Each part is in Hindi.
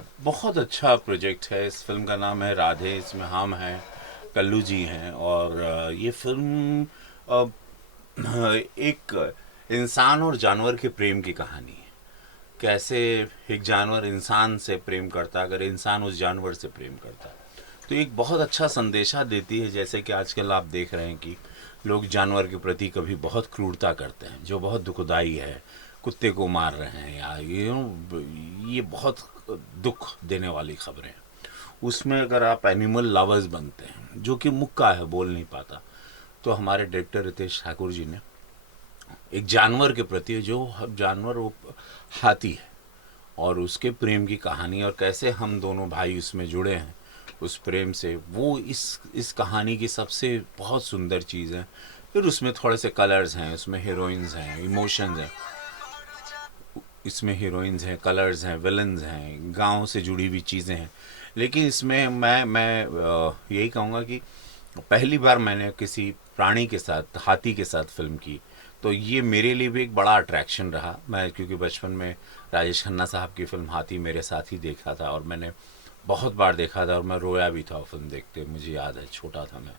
पर? बहुत अच्छा प्रोजेक्ट है। इस फिल्म का नाम है राधे। इसमें हम हैं, कल्लू जी हैं, और ये फिल्म एक इंसान और जानवर के प्रेम की कहानी है। कैसे एक जानवर इंसान से प्रेम करता है, अगर इंसान उस जानवर से प्रेम करता है, तो एक बहुत अच्छा संदेशा देती है। जैसे कि आजकल आप देख रहे हैं कि लोग जानवर के प्रति कभी बहुत क्रूरता करते हैं, जो बहुत दुखदाई है। कुत्ते को मार रहे हैं, या ये बहुत दुख देने वाली खबरें हैं। उसमें अगर आप एनिमल लवर्स बनते हैं, जो कि मुक्का है, बोल नहीं पाता, तो हमारे डायरेक्टर रितेश ठाकुर जी ने एक जानवर के प्रति, जो जानवर वो हाथी है, और उसके प्रेम की कहानी, और कैसे हम दोनों भाई उसमें जुड़े हैं उस प्रेम से, वो इस कहानी की सबसे बहुत सुंदर चीज़ है। फिर उसमें थोड़े से कलर्स हैं, उसमें हीरोइंस हैं, इमोशंस हैं, इसमें हीरोइंस हैं, कलर्स हैं, विलन्स हैं, गांव से जुड़ी हुई चीज़ें हैं। लेकिन इसमें मैं यही कहूँगा कि पहली बार मैंने किसी प्राणी के साथ, हाथी के साथ फिल्म की, तो ये मेरे लिए भी एक बड़ा अट्रैक्शन रहा। मैं क्योंकि बचपन में राजेश खन्ना साहब की फिल्म हाथी मेरे साथ ही देखा था, और मैंने बहुत बार देखा था, और मैं रोया भी था फिल्म देखते, मुझे याद है, छोटा था मैं।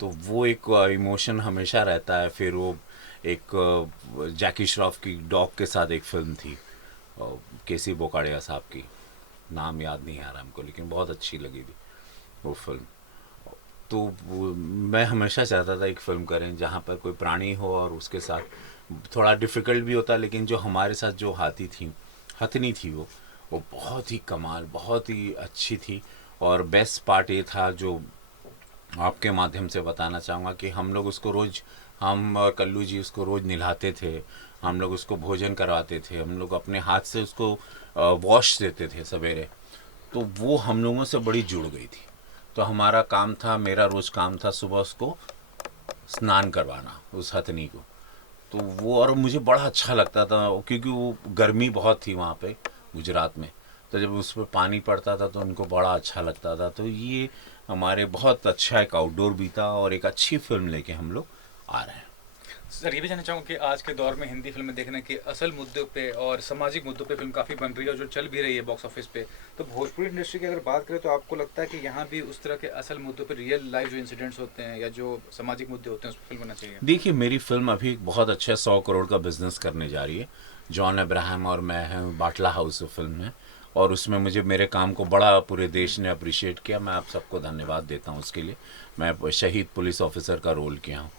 तो वो एक इमोशन हमेशा रहता है। फिर वो एक जैकी श्रॉफ की डॉग के साथ एक फिल्म थी, केसी बोकाड़िया साहब की, नाम याद नहीं आ रहा हमको, लेकिन बहुत अच्छी लगी थी वो फिल्म। तो मैं हमेशा चाहता था एक फ़िल्म करें जहाँ पर कोई प्राणी हो, और उसके साथ थोड़ा डिफ़िकल्ट भी होता, लेकिन जो हमारे साथ जो हाथी थी, हथनी थी, वो बहुत ही कमाल, बहुत ही अच्छी थी। और बेस्ट पार्ट ये था, जो आपके माध्यम से बताना चाहूँगा, कि हम लोग उसको रोज़, हम और कल्लू जी उसको रोज़ नहलाते थे, हम लोग उसको भोजन करवाते थे, हम लोग अपने हाथ से उसको वॉश देते थे सवेरे। तो वो हम लोगों से बड़ी जुड़ गई थी। तो हमारा काम था, मेरा रोज़ काम था सुबह उसको स्नान करवाना, उस हथनी को। तो वो, और मुझे बड़ा अच्छा लगता था, क्योंकि वो गर्मी बहुत थी वहाँ पे गुजरात में, तो जब उस पर पानी पड़ता था तो उनको बड़ा अच्छा लगता था। तो ये हमारे बहुत अच्छा एक आउटडोर भी था, और एक अच्छी फिल्म लेके हम लोग आ रहे हैं। सर, ये भी जानना चाहूँगा कि आज के दौर में हिंदी फिल्में देखने के असल मुद्दों पे और सामाजिक मुद्दों पे फिल्म काफ़ी बन रही है और जो चल भी रही है बॉक्स ऑफिस पे। तो भोजपुरी इंडस्ट्री की अगर बात करें तो आपको लगता है कि यहाँ भी उस तरह के असल मुद्दों पे रियल लाइफ जो इंसिडेंट्स होते हैं या जो सामाजिक मुद्दे होते हैं उस पर फिल्म बनना चाहिए? देखिए, मेरी फिल्म अभी एक बहुत अच्छा 100 करोड़ का बिजनेस करने जा रही है। जॉन अब्राहम और मैं हैं, बाटला हाउस फिल्म है, और उसमें मुझे, मेरे काम को बड़ा पूरे देश ने अप्रिशिएट किया। मैं आप सबको धन्यवाद देता हूँ उसके लिए। मैं शहीद पुलिस ऑफिसर का रोल किया हूँ।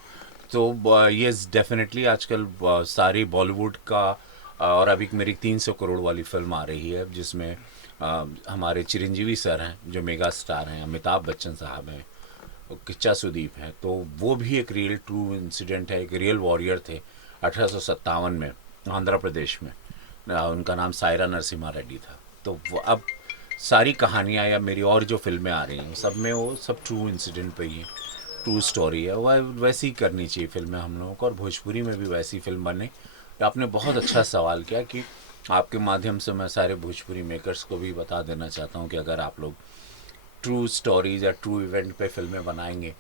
तो ये डेफिनेटली आजकल सारी बॉलीवुड का, और अभी मेरी 300 करोड़ वाली फिल्म आ रही है, जिसमें हमारे चिरंजीवी सर हैं, जो मेगा स्टार हैं, अमिताभ बच्चन साहब हैं, किच्चा सुदीप हैं। तो वो भी एक रियल ट्रू इंसिडेंट है, एक रियल वॉरियर थे 1857 में आंध्र प्रदेश में। उनका नाम सायरा नरसिम्हा रेड्डी था। तो वो अब सारी कहानियाँ या मेरी और जो फिल्में आ रही हैं सब में वो सब ट्रू इंसिडेंट पे ही है, ट्रू स्टोरी है। वह वैसी ही करनी चाहिए फिल्में हम लोगों को, और भोजपुरी में भी वैसी फिल्म बने। आपने बहुत अच्छा सवाल किया, कि आपके माध्यम से मैं सारे भोजपुरी मेकर्स को भी बता देना चाहता हूँ कि अगर आप लोग ट्रू स्टोरीज या ट्रू इवेंट पे फिल्में बनाएंगे,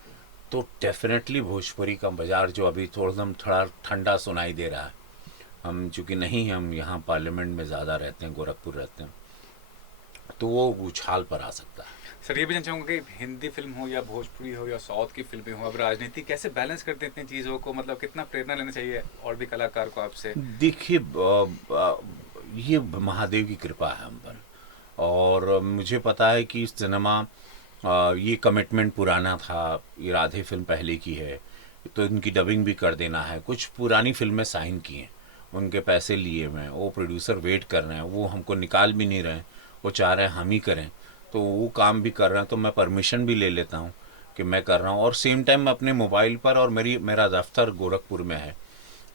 तो डेफिनेटली भोजपुरी का बाज़ार, जो अभी थोड़ा ठंडा सुनाई दे रहा है, हम चूँकि नहीं, हम यहाँ पार्लियामेंट में ज़्यादा रहते हैं, गोरखपुर रहते हैं, तो वो उछाल पर आ सकता है। सर, ये भी जानना चाहूँगा कि हिंदी फिल्म हो या भोजपुरी हो या साउथ की फिल्में हो, अब राजनीति कैसे बैलेंस करते हैं इतनी चीज़ों को? मतलब कितना प्रेरणा लेना चाहिए और भी कलाकार को आपसे? देखिए, ये महादेव की कृपा है हम पर, और मुझे पता है कि सिनेमा, ये कमिटमेंट पुराना था, ये राधे फिल्म पहले की है, तो इनकी डबिंग भी कर देना है। कुछ पुरानी फिल्में साइन की हैं, उनके पैसे लिए हुए हैं, वो प्रोड्यूसर वेट कर रहे हैं, वो हमको निकाल भी नहीं रहे हैं, वो चाह रहे हैं हम ही करें। तो वो काम भी कर रहे हैं, तो मैं परमिशन भी ले लेता हूँ कि मैं कर रहा हूँ, और सेम टाइम अपने मोबाइल पर, और मेरा दफ्तर गोरखपुर में है,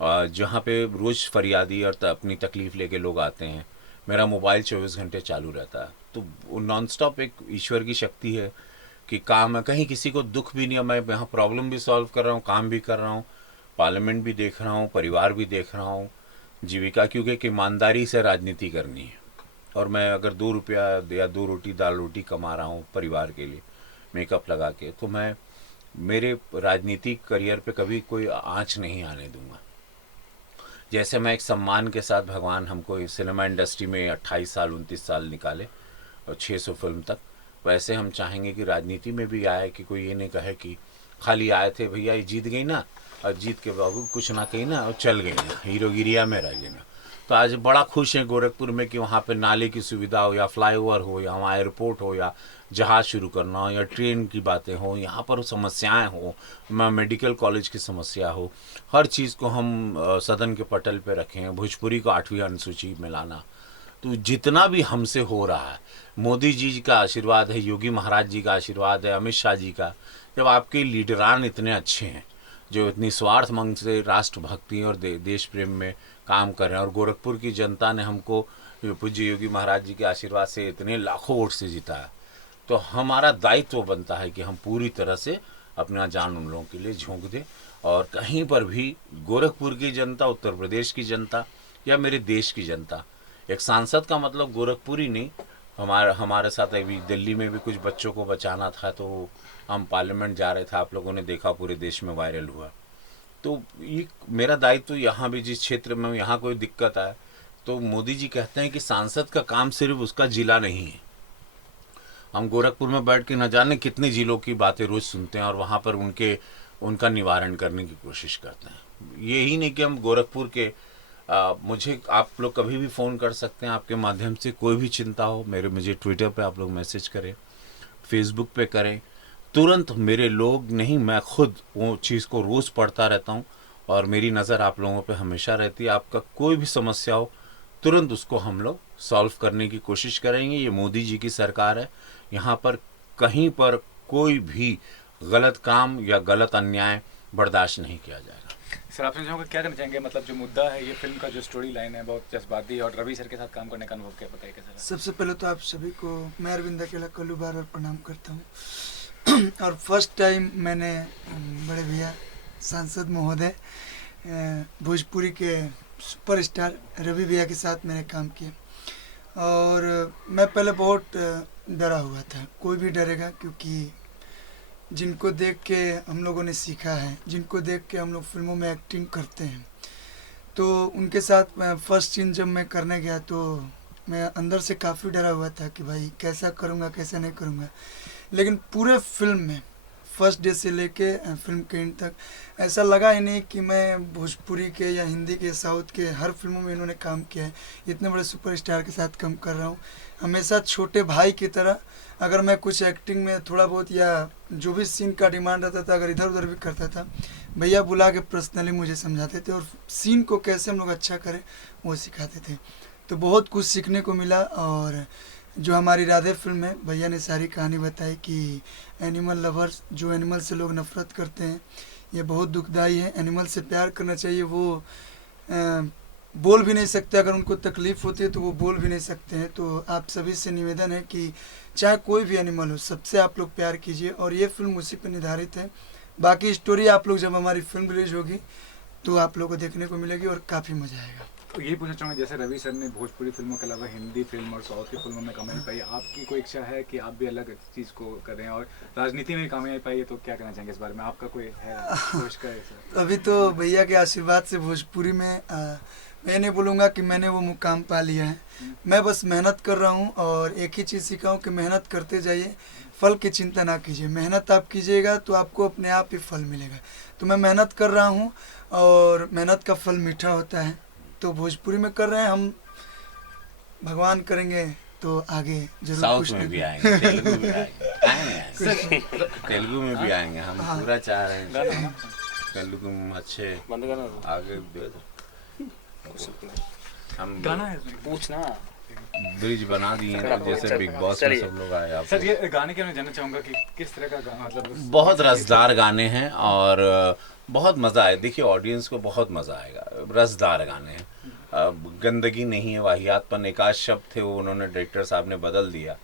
जहाँ पे रोज़ फरियादी और अपनी तकलीफ़ लेके लोग आते हैं। मेरा मोबाइल 24 घंटे चालू रहता है। तो वो नॉन स्टॉप एक ईश्वर की शक्ति है कि काम है, कहीं किसी को दुख भी नहीं है। मैं यहाँ प्रॉब्लम भी सॉल्व कर रहा हूँ, काम भी कर रहा हूँ, पार्लियामेंट भी देख रहा हूँ, परिवार भी देख रहा हूँ, जीविका, क्योंकि एक ईमानदारी से राजनीति करनी है। और मैं अगर 2 रुपया या 2 रोटी दाल रोटी कमा रहा हूँ परिवार के लिए, मेकअप लगा के, तो मैं मेरे राजनीतिक करियर पे कभी कोई आँच नहीं आने दूंगा। जैसे मैं एक सम्मान के साथ, भगवान हमको इस सिनेमा इंडस्ट्री में 28 साल 29 साल निकाले, 600 फिल्म तक, वैसे हम चाहेंगे कि राजनीति में भी आए, कि कोई ये नहीं कहे कि खाली आए थे भैया ये जीत गई ना, और जीत के बाबू कुछ ना कही ना और चल गई ना, हीरोगिरिया में रह गई ना। तो आज बड़ा खुश हैं गोरखपुर में कि वहाँ पे नाले की सुविधा हो, या फ्लाईओवर हो, या वहाँ एयरपोर्ट हो, या जहाज़ शुरू करना हो, या ट्रेन की बातें हो, यहाँ पर समस्याएं हो, मेडिकल कॉलेज की समस्या हो, हर चीज़ को हम सदन के पटल पे रखें। भोजपुरी को 8वीं अनुसूची में लाना, तो जितना भी हमसे हो रहा है, मोदी जी का आशीर्वाद है, योगी महाराज जी का आशीर्वाद है, अमित शाह जी का, जब आपके लीडरान इतने अच्छे हैं जो निस्वार्थ मन से राष्ट्रभक्ति और देश प्रेम में काम कर रहे हैं, और गोरखपुर की जनता ने हमको पूज्य योगी महाराज जी के आशीर्वाद से इतने लाखों वोट से जिताया, तो हमारा दायित्व बनता है कि हम पूरी तरह से अपना जान उन लोगों के लिए झोंक दें। और कहीं पर भी गोरखपुर की जनता, उत्तर प्रदेश की जनता, या मेरे देश की जनता, एक सांसद का मतलब गोरखपुर ही नहीं, हमारे साथ अभी दिल्ली में भी कुछ बच्चों को बचाना था, तो हम पार्लियामेंट जा रहे थे, आप लोगों ने देखा पूरे देश में वायरल हुआ। तो ये मेरा दायित्व यहाँ भी, जिस क्षेत्र में यहाँ कोई दिक्कत आए, तो मोदी जी कहते हैं कि सांसद का काम सिर्फ उसका जिला नहीं है। हम गोरखपुर में बैठ के न जाने कितने जिलों की बातें रोज सुनते हैं, और वहाँ पर उनका निवारण करने की कोशिश करते हैं। यही नहीं कि हम गोरखपुर के मुझे आप लोग कभी भी फ़ोन कर सकते हैं, आपके माध्यम से कोई भी चिंता हो मुझे ट्विटर पे आप लोग मैसेज करें, फेसबुक पे करें, तुरंत मेरे लोग नहीं, मैं खुद वो चीज़ को रोज़ पढ़ता रहता हूँ, और मेरी नज़र आप लोगों पे हमेशा रहती है। आपका कोई भी समस्या हो, तुरंत उसको हम लोग सॉल्व करने की कोशिश करेंगे। ये मोदी जी की सरकार है, यहाँ पर कहीं पर कोई भी गलत काम या गलत अन्याय बर्दाश्त नहीं किया जाएगा। सर, आपसे चाहूँगा क्या करना चाहेंगे, मतलब जो मुद्दा है, ये फिल्म का जो स्टोरी लाइन है बहुत जज्बाती है, और रवि सर के साथ काम करने का अनुभव क्या बताइए कैसा? सबसे पहले तो आप सभी को मैं अरविंद अकेला कल्लू बार बार प्रणाम करता हूँ। और फर्स्ट टाइम मैंने बड़े भैया सांसद महोदय भोजपुरी के सुपरस्टार रवि भैया के साथ मैंने काम किया, और मैं पहले बहुत डरा हुआ था। कोई भी डरेगा, क्योंकि जिनको देख के हम लोगों ने सीखा है, जिनको देख के हम लोग फिल्मों में एक्टिंग करते हैं, तो उनके साथ फर्स्ट सीन जब मैं करने गया तो मैं अंदर से काफ़ी डरा हुआ था कि भाई कैसा करूँगा कैसा नहीं करूँगा। लेकिन पूरे फिल्म में फर्स्ट डे से लेके फिल्म के एंड तक ऐसा लगा ही नहीं कि मैं भोजपुरी के या हिंदी के साउथ के हर फिल्मों में इन्होंने काम किया है, इतने बड़े सुपरस्टार के साथ काम कर रहा हूँ। हमेशा छोटे भाई की तरह, अगर मैं कुछ एक्टिंग में थोड़ा बहुत या जो भी सीन का डिमांड रहता था, अगर इधर उधर भी करता था, भैया बुला के पर्सनली मुझे समझाते थे, और सीन को कैसे हम लोग अच्छा करें वो सिखाते थे। तो बहुत कुछ सीखने को मिला। और जो हमारी राधे फिल्म है, भैया ने सारी कहानी बताई कि एनिमल लवर्स, जो एनिमल से लोग नफ़रत करते हैं, ये बहुत दुखदाई है। एनिमल से प्यार करना चाहिए, वो बोल भी नहीं सकते, अगर उनको तकलीफ़ होती है तो वो बोल भी नहीं सकते हैं। तो आप सभी से निवेदन है कि चाहे कोई भी एनिमल हो, सबसे आप लोग प्यार कीजिए, और ये फिल्म उसी पर निर्धारित है। बाकी स्टोरी आप लोग जब हमारी फिल्म रिलीज होगी तो आप लोगों को देखने को मिलेगी, और काफ़ी मज़ा आएगा। तो यही पूछना चाहूँगा, जैसे रवि सर ने भोजपुरी फिल्मों के अलावा हिंदी फिल्म और साउथ की फिल्मों में कामयाबी पाई, आपकी कोई इच्छा है कि आप भी अलग चीज़ को करें और राजनीति में कामयाबी पाई है, तो क्या कहना चाहेंगे इस बारे में? आपका कोई है सोच का ऐसा? अभी तो भैया के आशीर्वाद से भोजपुरी में मैं नहीं बोलूँगा कि मैंने वो मुकाम पा लिया है। मैं बस मेहनत कर रहा हूँ, और एक ही चीज़ सीखा हूँ कि मेहनत करते जाइए, फल की चिंता ना कीजिए। मेहनत आप कीजिएगा तो आपको अपने आप ही फल मिलेगा। तो मैं मेहनत कर रहा हूँ, और मेहनत का फल मीठा होता है। तो भोजपुरी में कर रहे हैं हम, भगवान करेंगे तो आगे जरूर साउथ कुछ में भी आएंगे, तेलुगु में भी आएंगे, तेलुगु में भी आएंगे। हम पूरा चाह रहे हैं तेलुगु में अच्छे आगे हम गाना है पूछना ब्रिज बना दिए, जैसे बिग बॉस में सब लोग आए। सर, ये गाने के मैं जानना चाहूँगा कि किस तरह का गाना, मतलब बहुत रसदार गाने हैं, और बहुत मज़ा आए। देखिए ऑडियंस को बहुत मज़ा आएगा। रसदार गाने हैं, गंदगी नहीं है, वाहियातपन। एक आध शब्द थे वो उन्होंने, डायरेक्टर साहब ने बदल दिया,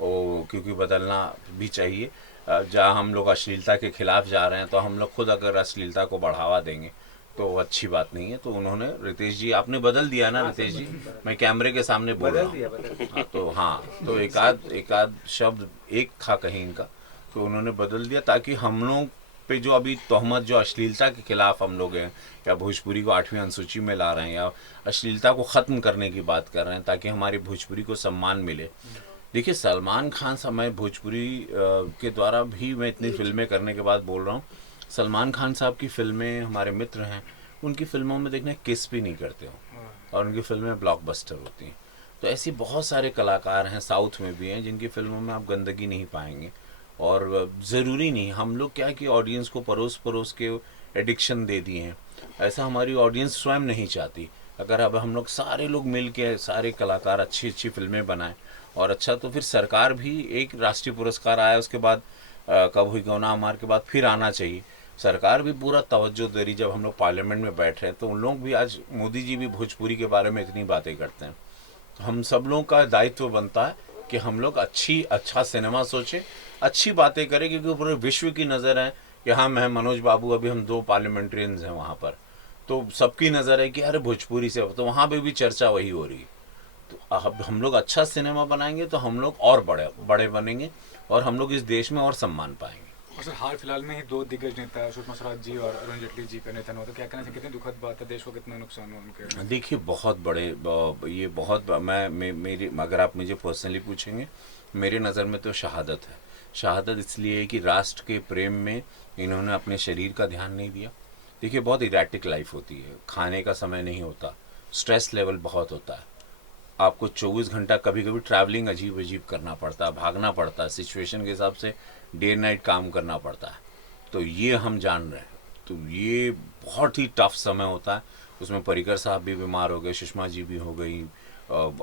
वो क्योंकि बदलना भी चाहिए। जहाँ हम लोग अश्लीलता के खिलाफ जा रहे हैं, तो हम लोग खुद अगर अश्लीलता को बढ़ावा देंगे तो अच्छी बात नहीं है। तो उन्होंने, रितेश जी आपने बदल दिया ना रितेश जी, मैं कैमरे के सामने बोल रहा हूँ। हाँ, तो एक आध शब्द एक था कहीं इनका, तो उन्होंने बदल दिया, ताकि हम लोग पे जो अभी तोहमत, जो अश्लीलता के खिलाफ हम लोग हैं, या भोजपुरी को 8वीं अनुसूची में ला रहे हैं, या अश्लीलता को ख़त्म करने की बात कर रहे हैं, ताकि हमारी भोजपुरी को सम्मान मिले। देखिए सलमान खान साहब, मैं भोजपुरी के द्वारा भी मैं इतनी फिल्में करने के बाद बोल रहा हूँ, सलमान खान साहब की फिल्में हमारे मित्र हैं, उनकी फिल्मों में देखना किस भी नहीं करते हो और उनकी फिल्में ब्लॉकबस्टर होती हैं। तो ऐसी बहुत सारे कलाकार हैं, साउथ में भी हैं, जिनकी फिल्मों में आप गंदगी नहीं पाएंगे। और ज़रूरी नहीं, हम लोग क्या है कि ऑडियंस को परोस परोस के एडिक्शन दे दिए हैं, ऐसा हमारी ऑडियंस स्वयं नहीं चाहती। अगर अब हम लोग सारे लोग मिल के सारे कलाकार अच्छी अच्छी फिल्में बनाएं और अच्छा, तो फिर सरकार भी, एक राष्ट्रीय पुरस्कार आया उसके बाद कब हुई कौन हमारे के बाद फिर आना चाहिए, सरकार भी पूरा तवज्जो दे रही। जब हम लोग पार्लियामेंट में बैठ रहे हैं तो उन लोग भी, आज मोदी जी भी भोजपुरी के बारे में इतनी बातें करते हैं, तो हम सब लोगों का दायित्व बनता है कि हम लोग अच्छा सिनेमा सोचें, अच्छी बातें करें, क्योंकि पूरे विश्व की नज़र है कि हाँ, मैं मनोज बाबू, अभी हम 2 पार्लियामेंट्रियंस हैं वहाँ पर, तो सबकी नज़र है कि अरे भोजपुरी से, तो वहाँ पे भी चर्चा वही हो रही है। तो अब हम लोग अच्छा सिनेमा बनाएंगे तो हम लोग और बड़े बड़े बनेंगे और हम लोग इस देश में और सम्मान पाएंगे। और सर, हाल फिलहाल में ही 2 दिग्गज नेता सुषमा स्वराज जी और अरुण जेटली जी का निधन हुआ, तो क्या कहना चाहिए, कितनी दुखद बात है, देश को कितना नुकसान हुआ उनके? देखिए बहुत बड़े, ये बहुत, मेरी, अगर आप मुझे पर्सनली पूछेंगे, मेरे नज़र में तो शहादत है। शहादत इसलिए है कि राष्ट्र के प्रेम में इन्होंने अपने शरीर का ध्यान नहीं दिया। देखिए बहुत इरेटिक लाइफ होती है, खाने का समय नहीं होता, स्ट्रेस लेवल बहुत होता है, आपको 24 घंटा कभी कभी ट्रैवलिंग अजीब अजीब करना पड़ता है, भागना पड़ता है, सिचुएशन के हिसाब से डे नाइट काम करना पड़ता है। तो ये हम जान रहे हैं, तो ये बहुत ही टफ समय होता है। उसमें पर्रिकर साहब भी बीमार हो गए, सुषमा जी भी हो गई,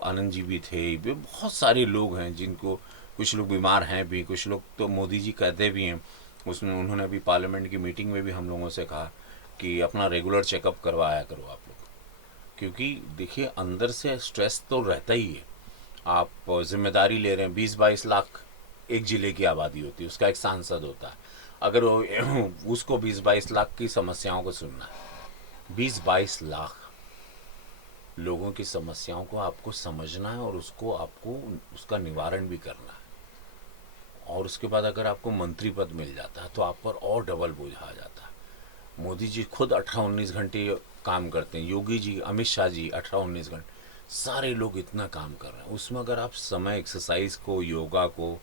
आनंद जी भी थे, बहुत सारे लोग हैं जिनको, कुछ लोग बीमार हैं भी, कुछ लोग तो मोदी जी कहते भी हैं। उसमें उन्होंने अभी पार्लियामेंट की मीटिंग में भी हम लोगों से कहा कि अपना रेगुलर चेकअप करवाया करो आप लोग, क्योंकि देखिए अंदर से स्ट्रेस तो रहता ही है। आप जिम्मेदारी ले रहे हैं, 20-22 लाख एक ज़िले की आबादी होती है, उसका एक सांसद होता है, अगर उसको 20-22 लाख की समस्याओं को सुनना है, 20-22 लाख लोगों की समस्याओं को आपको समझना है और उसको आपको उसका निवारण भी करना है। और उसके बाद अगर आपको मंत्री पद मिल जाता है तो आप पर और डबल बोझ आ जाता है। मोदी जी खुद 18-19 घंटे काम करते हैं, योगी जी, अमित शाह जी 18-19 घंटे, सारे लोग इतना काम कर रहे हैं। उसमें अगर आप समय एक्सरसाइज को, योगा को,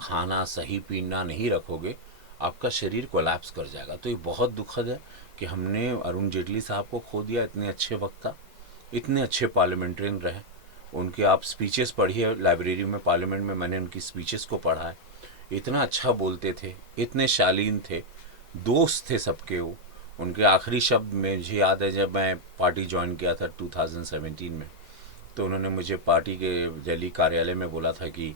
खाना सही पीना नहीं रखोगे, आपका शरीर कोलैप्स कर जाएगा। तो ये बहुत दुखद है कि हमने अरुण जेटली साहब को खो दिया, इतने अच्छे वक्ता, इतने अच्छे पार्लियामेंट्रियन रहे। उनके आप स्पीचेस पढ़िए, लाइब्रेरी में पार्लियामेंट में मैंने उनकी स्पीचेस को पढ़ा है, इतना अच्छा बोलते थे, इतने शालीन थे, दोस्त थे सबके वो। उनके आखिरी शब्द में मुझे याद है, जब मैं पार्टी ज्वाइन किया था 2017 में, तो उन्होंने मुझे पार्टी के दिल्ली कार्यालय में बोला था कि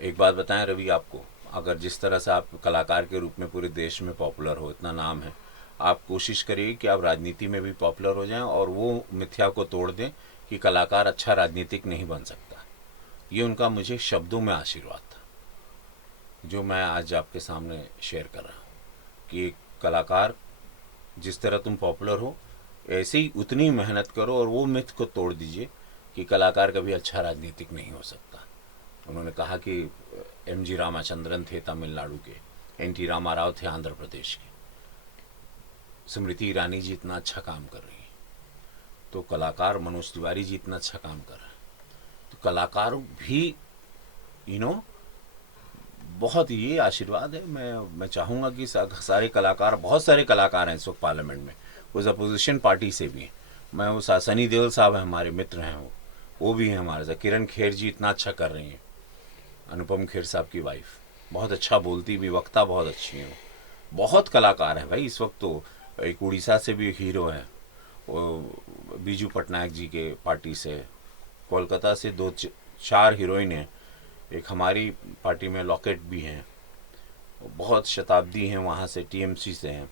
एक बात बताएं रवि आपको, अगर जिस तरह से आप कलाकार के रूप में पूरे देश में पॉपुलर हो, इतना नाम है, आप कोशिश करिए कि आप राजनीति में भी पॉपुलर हो जाएं और वो मिथ्या को तोड़ दें कि कलाकार अच्छा राजनीतिक नहीं बन सकता। ये उनका मुझे शब्दों में आशीर्वाद था, जो मैं आज आपके सामने शेयर कर रहा हूँ कि एक कलाकार, जिस तरह तुम पॉपुलर हो, ऐसे ही उतनी मेहनत करो और वो मिथ को तोड़ दीजिए कि कलाकार कभी अच्छा राजनीतिक नहीं हो सकता। उन्होंने कहा कि एम.जी. रामाचंद्रन थे तमिलनाडु के, एन.टी. रामाराव थे आंध्र प्रदेश के, स्मृति ईरानी जी इतना अच्छा काम कर रही है, तो कलाकार मनोज तिवारी जी इतना अच्छा काम कर रहे हैं, तो कलाकार भी बहुत ये आशीर्वाद है। मैं चाहूँगा कि सारे कलाकार, बहुत सारे कलाकार हैं इस वक्त पार्लियामेंट में, उस अपोजिशन पार्टी से भी हैं। मैं वो सनी देओल साहब हैं, हमारे मित्र हैं, वो भी हैं हमारे साथ। किरण खेर जी इतना अच्छा कर रही हैं, अनुपम खेर साहब की वाइफ बहुत अच्छा बोलती भी, वक्ता बहुत अच्छी हैं। बहुत कलाकार हैं भाई इस वक्त। तो एक उड़ीसा से भी एक हीरो है, वो बीजू पटनायक जी के पार्टी से, कोलकाता से 2-4 हीरोइन हैं, एक हमारी पार्टी में लॉकेट भी हैं, बहुत शताब्दी हैं वहाँ से, टीएमसी से हैं।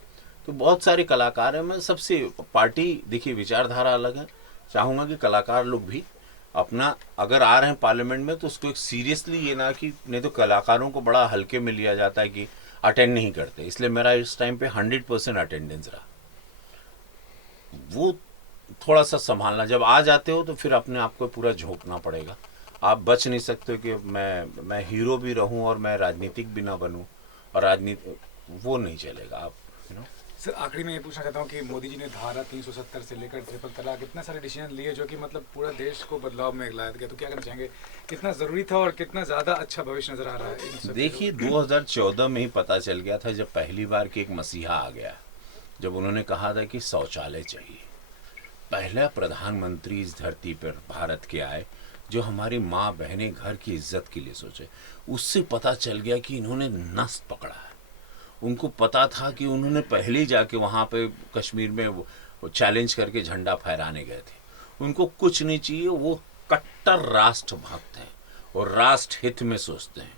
तो बहुत सारे कलाकार हैं। मैं सबसे, पार्टी देखिए विचारधारा अलग है, चाहूँगा कि कलाकार लोग भी अपना, अगर आ रहे हैं पार्लियामेंट में तो उसको एक सीरियसली, ये ना कि, नहीं तो कलाकारों को बड़ा हल्के में लिया जाता है कि अटेंड नहीं करते। इसलिए मेरा इस टाइम पे 100% अटेंडेंस रहा। वो थोड़ा सा संभालना, जब आ जाते हो तो फिर अपने आप को पूरा झोंकना पड़ेगा। आप बच नहीं सकते कि मैं हीरो भी रहूं और मैं राजनीतिक भी ना बनूं, और राजनीति वो नहीं चलेगा। आप सर आखिरी में ये पूछना चाहता हूँ कि मोदी जी ने धारा 370 से लेकर ट्रिपल तलाक इतना सारे डिसीजन लिए जो कि मतलब पूरा देश को बदलाव में लाया गया, तो क्या कहना चाहेंगे, कितना ज़रूरी था और कितना ज़्यादा अच्छा भविष्य नज़र आ रहा है इन सब देखिए 2014 में ही पता चल गया था, जब पहली बार कि एक मसीहा आ गया, जब उन्होंने कहा था कि शौचालय चाहिए। पहला प्रधानमंत्री इस धरती पर भारत के आए जो हमारी माँ बहनें घर की इज्जत के लिए सोचे। उससे पता चल गया कि इन्होंने नस पकड़ा है। उनको पता था कि उन्होंने पहले जाके वहाँ पे कश्मीर में वो चैलेंज करके झंडा फहराने गए थे। उनको कुछ नहीं चाहिए, वो कट्टर राष्ट्रभक्त हैं और राष्ट्र हित में सोचते हैं।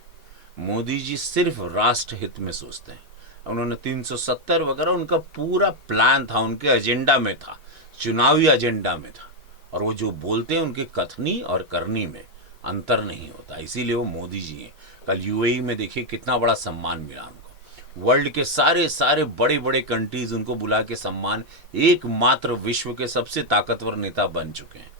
मोदी जी सिर्फ राष्ट्र हित में सोचते हैं। उन्होंने 370 वगैरह उनका पूरा प्लान था, उनके एजेंडा में था, चुनावी एजेंडा में था। और वो जो बोलते हैं उनके कथनी और करनी में अंतर नहीं होता, इसीलिए वो मोदी जी हैं। कल यूएई में देखिए कितना बड़ा सम्मान मिला उनको। वर्ल्ड के सारे बड़े बड़े कंट्रीज उनको बुला के सम्मान, एकमात्र विश्व के सबसे ताकतवर नेता बन चुके हैं,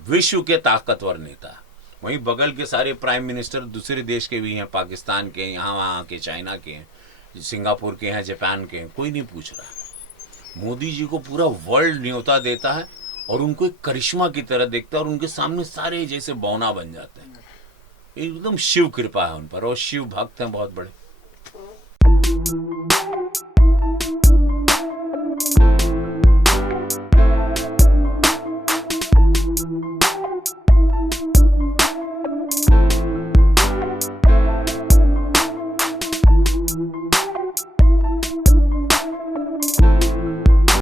विश्व के ताकतवर नेता। वहीं बगल के सारे प्राइम मिनिस्टर दूसरे देश के भी हैं, पाकिस्तान के, यहाँ वहाँ के, चाइना के हैं, सिंगापुर के हैं, जापान के हैं, कोई नहीं पूछ रहा। मोदी जी को पूरा वर्ल्ड न्योता देता है और उनको एक करिश्मा की तरह देखता है और उनके सामने सारे जैसे बौना बन जाते हैं। एकदम शिव कृपा है उन पर और शिव भक्त हैं बहुत बड़े।